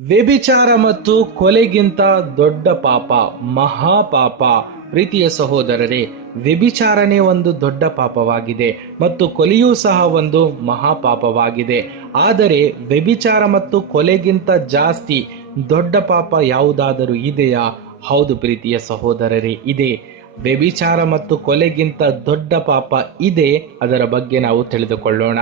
ವ್ಯಭಿಚಾರ ಮತ್ತು ಕೊಲೆಗಿಂತ ದೊಡ್ಡ ಪಾಪ, ಮಹಾಪಾಪ ಪ್ರೀತಿಯ ಸಹೋದರರೇ, ವ್ಯಭಿಚಾರನೇ ಒಂದು ದೊಡ್ಡ ಪಾಪವಾಗಿದೆ ಮತ್ತು ಕೊಲೆಯೂ ಸಹ ಒಂದು ಮಹಾಪಾಪವಾಗಿದೆ. ಆದರೆ ವ್ಯಭಿಚಾರ ಮತ್ತು ಕೊಲೆಗಿಂತ ಜಾಸ್ತಿ ದೊಡ್ಡ ಪಾಪ ಯಾವುದಾದರೂ ಇದೆಯಾ? ಹೌದು ಪ್ರೀತಿಯ ಸಹೋದರರೇ, ಇದೆ. ವ್ಯಭಿಚಾರ ಮತ್ತು ಕೊಲೆಗಿಂತ ದೊಡ್ಡ ಪಾಪ ಇದೆ, ಅದರ ಬಗ್ಗೆ ನಾವು ತಿಳಿದುಕೊಳ್ಳೋಣ.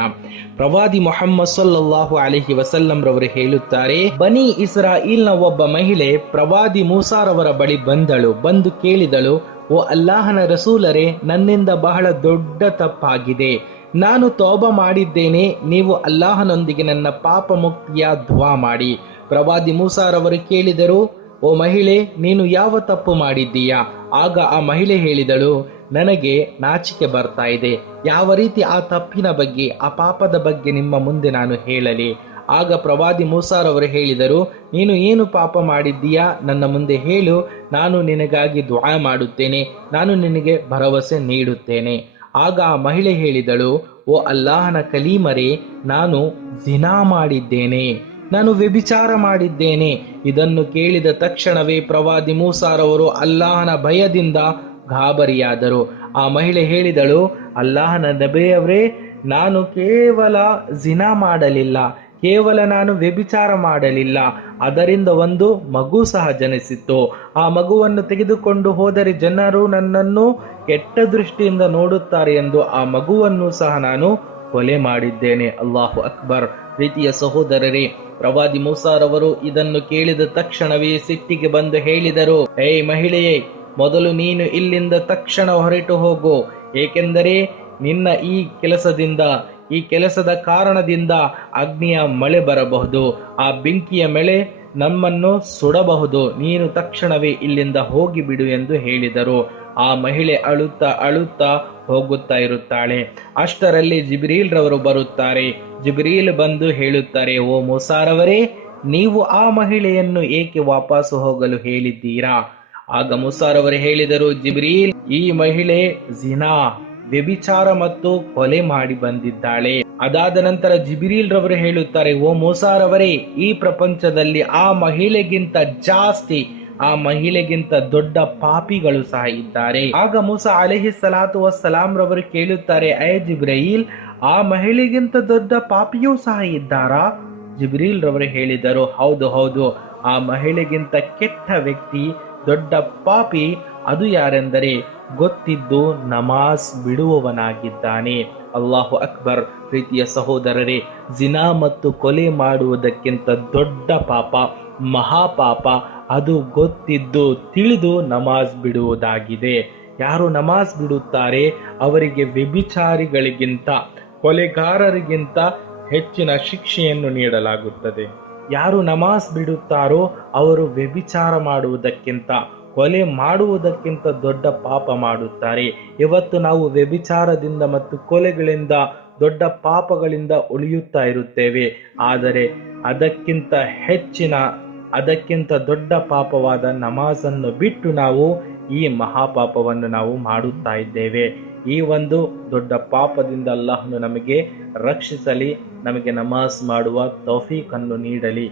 ಪ್ರವಾದಿ ಮೊಹಮ್ಮದ್ ಸಲ್ಲಲ್ಲಾಹು ಅಲಿಹಿ ವಸಲ್ಲಂ ರವರು ಹೇಳುತ್ತಾರೆ, ಬನಿ ಇಸ್ರಾಯಿಲ್ನ ಒಬ್ಬ ಮಹಿಳೆ ಪ್ರವಾದಿ ಮೂಸಾರವರ ಬಳಿ ಬಂದಳು, ಬಂದು ಕೇಳಿದಳು, ಓ ಅಲ್ಲಾಹನ ರಸೂಲರೇ, ನನ್ನಿಂದ ಬಹಳ ದೊಡ್ಡ ತಪ್ಪಾಗಿದೆ. ನಾನು ತೋಬ ಮಾಡಿದ್ದೇನೆ, ನೀವು ಅಲ್ಲಾಹನೊಂದಿಗೆ ನನ್ನ ಪಾಪ ಮುಕ್ತಿಯ ಧ್ವಾ ಮಾಡಿ. ಪ್ರವಾದಿ ಮೂಸಾರವರು ಕೇಳಿದರು, ಓ ಮಹಿಳೆ, ನೀನು ಯಾವ ತಪ್ಪು ಮಾಡಿದ್ದೀಯಾ? ಆಗ ಆ ಮಹಿಳೆ ಹೇಳಿದಳು, ನನಗೆ ನಾಚಿಕೆ ಬರ್ತಾ ಇದೆ. ಯಾವ ರೀತಿ ಆ ತಪ್ಪಿನ ಬಗ್ಗೆ, ಆ ಪಾಪದ ಬಗ್ಗೆ ನಿಮ್ಮ ಮುಂದೆ ನಾನು ಹೇಳಲಿ? ಆಗ ಪ್ರವಾದಿ ಮೂಸಾರವರು ಹೇಳಿದರು, ನೀನು ಏನು ಪಾಪ ಮಾಡಿದ್ದೀಯಾ? ನನ್ನ ಮುಂದೆ ಹೇಳು, ನಾನು ನಿನಗಾಗಿ ದ್ವಾಯ ಮಾಡುತ್ತೇನೆ, ನಾನು ನಿನಗೆ ಭರವಸೆ ನೀಡುತ್ತೇನೆ. ಆಗ ಆ ಮಹಿಳೆ ಹೇಳಿದಳು, ಓ ಅಲ್ಲಾಹನ ಕಲೀಮರೇ, ನಾನು ಜಿನಾ ಮಾಡಿದ್ದೇನೆ. ನಾನು ವ್ಯಭಿಚಾರ ಮಾಡಿದ್ದೇನೆ. ಇದನ್ನು ಕೇಳಿದ ತಕ್ಷಣವೇ ಪ್ರವಾದಿ ಮೂಸಾರವರು ಅಲ್ಲಾಹನ ಭಯದಿಂದ ಗಾಬರಿಯಾದರು. ಆ ಮಹಿಳೆ ಹೇಳಿದಳು, ಅಲ್ಲಾಹನ ನಬೆಯವರೇ, ನಾನು ಕೇವಲ ಜಿನ ಮಾಡಲಿಲ್ಲ. ಕೇವಲ ನಾನು ವ್ಯಭಿಚಾರ ಮಾಡಲಿಲ್ಲ. ಅದರಿಂದ ಒಂದು ಮಗು ಸಹ ಜನಿಸಿತ್ತು. ಆ ಮಗುವನ್ನು ತೆಗೆದುಕೊಂಡು ಹೋದರೆ ಜನರು ನನ್ನನ್ನು ಕೆಟ್ಟ ದೃಷ್ಟಿಯಿಂದ ನೋಡುತ್ತಾರೆ ಎಂದು ಆ ಮಗುವನ್ನು ಸಹ ನಾನು ಕೊಲೆ ಮಾಡಿದ್ದೇನೆ. ಅಲ್ಲಾಹು ಅಕ್ಬರ್. ಪ್ರೀತಿಯ ಸಹೋದರರೇ, ಪ್ರವಾದಿ ಮೂಸಾರವರು ಇದನ್ನು ಕೇಳಿದ ತಕ್ಷಣವೇ ಸಿಟ್ಟಿಗೆ ಬಂದು ಹೇಳಿದರು ಏಯ್ ಮಹಿಳೆಯೇ, ಮೊದಲು ನೀನು ಇಲ್ಲಿಂದ ತಕ್ಷಣ ಹೊರಟು ಹೋಗು. ಏಕೆಂದರೆ ನಿನ್ನ ಈ ಕೆಲಸದಿಂದ ಈ ಕೆಲಸದ ಕಾರಣದಿಂದ ಅಗ್ನಿಯ ಮಳೆ ಬರಬಹುದು. ಆ ಬೆಂಕಿಯ ಮಳೆ ನಮ್ಮನ್ನು ಸುಡಬಹುದು. ನೀನು ತಕ್ಷಣವೇ ಇಲ್ಲಿಂದ ಹೋಗಿಬಿಡು ಎಂದು ಹೇಳಿದರು. ಆ ಮಹಿಳೆ ಅಳುತ್ತಾ ಅಳುತ್ತಾ ಹೋಗುತ್ತಾ ಇರುತ್ತಾಳೆ. ಅಷ್ಟರಲ್ಲಿ ಜಿಬ್ರೀಲ್ ರವರು ಬರುತ್ತಾರೆ. ಜಿಬ್ರೀಲ್ ಬಂದು ಹೇಳುತ್ತಾರೆ, ಓ ಮುಸಾರವರೇ, ನೀವು ಆ ಮಹಿಳೆಯನ್ನು ಏಕೆ ವಾಪಸ್ಸು ಹೋಗಲು ಹೇಳಿದ್ದೀರಾ? ಆಗ ಮುಸಾರವರು ಹೇಳಿದರು ಜಿಬ್ರೀಲ್ ಈ ಮಹಿಳೆ ಜಿನಾ ವ್ಯಭಿಚಾರ ಮತ್ತು ಕೊಲೆ ಮಾಡಿ ಬಂದಿದ್ದಾಳೆ. ಅದಾದ ನಂತರ ಜಿಬಿರೀಲ್ ರವರು ಹೇಳುತ್ತಾರೆ, ಓ ಮೋಸಾರವರೇ ಈ ಪ್ರಪಂಚದಲ್ಲಿ ಆ ಮಹಿಳೆಗಿಂತ ಜಾಸ್ತಿ, ಆ ಮಹಿಳೆಗಿಂತ ದೊಡ್ಡ ಪಾಪಿಗಳು ಸಹ ಇದ್ದಾರೆ. ಆಗ ಮೂಸ ಅಲೆಹಿ ಸಲಾತು ವಸ್ಸಲಾಂ ರವರು ಕೇಳುತ್ತಾರೆ ಅಯ ಜಿಬ್ರೈಲ್ ಆ ಮಹಿಳೆಗಿಂತ ದೊಡ್ಡ ಪಾಪಿಯೂ ಸಹ ಇದ್ದಾರಾ? ಜಿಬ್ರೀಲ್ ರವರು ಹೇಳಿದರು, ಹೌದು ಹೌದು, ಆ ಮಹಿಳೆಗಿಂತ ಕೆಟ್ಟ ವ್ಯಕ್ತಿ, ದೊಡ್ಡ ಪಾಪಿ ಅದು ಯಾರೆಂದರೆ ಗೊತ್ತಿದ್ದು ನಮಾಜ್ ಬಿಡುವವನಾಗಿದ್ದಾನೆ. ಅಲ್ಲಾಹು ಅಕ್ಬರ್, ಪ್ರೀತಿಯ ಸಹೋದರರೇ, ಜಿನಾ ಮತ್ತು ಕೊಲೆ ಮಾಡುವುದಕ್ಕಿಂತ ದೊಡ್ಡ ಪಾಪ, ಮಹಾಪಾಪ, ಅದು ಗೊತ್ತಿದ್ದು ತಿಳಿದು ನಮಾಜ್ ಬಿಡುವುದಾಗಿದೆ. ಯಾರು ನಮಾಜ್ ಬಿಡುತ್ತಾರೆ ಅವರಿಗೆ ವ್ಯಭಿಚಾರಿಗಳಿಗಿಂತ, ಕೊಲೆಗಾರರಿಗಿಂತ ಹೆಚ್ಚಿನ ಶಿಕ್ಷೆಯನ್ನು ನೀಡಲಾಗುತ್ತದೆ. ಯಾರು ನಮಾಜ್ ಬಿಡುತ್ತಾರೋ ಅವರು ವ್ಯಭಿಚಾರ ಮಾಡುವುದಕ್ಕಿಂತ ಕೊಲೆ ಮಾಡುವುದಕ್ಕಿಂತ ದೊಡ್ಡ ಪಾಪ ಮಾಡುತ್ತಾರೆ. ಇವತ್ತು ನಾವು ವ್ಯಭಿಚಾರದಿಂದ ಮತ್ತು ಕೊಲೆಗಳಿಂದ ದೊಡ್ಡ ಪಾಪಗಳಿಂದ ಉಳಿಯುತ್ತಾ ಇರುತ್ತೇವೆ. ಆದರೆ ಅದಕ್ಕಿಂತ ಹೆಚ್ಚಿನ, ಅದಕ್ಕಿಂತ ದೊಡ್ಡ ಪಾಪವಾದ ನಮಾಜನ್ನು ಬಿಟ್ಟು ನಾವು ಈ ಮಹಾಪಾಪವನ್ನು ನಾವು ಮಾಡುತ್ತಾ ಇದ್ದೇವೆ. ಈ ಒಂದು ದೊಡ್ಡ ಪಾಪದಿಂದ ಅಲ್ಲಾಹನು ನಮಗೆ ರಕ್ಷಿಸಲಿ, ನಮಗೆ ನಮಾಜ್ ಮಾಡುವ ತೌಫೀಕನ್ನು ನೀಡಲಿ.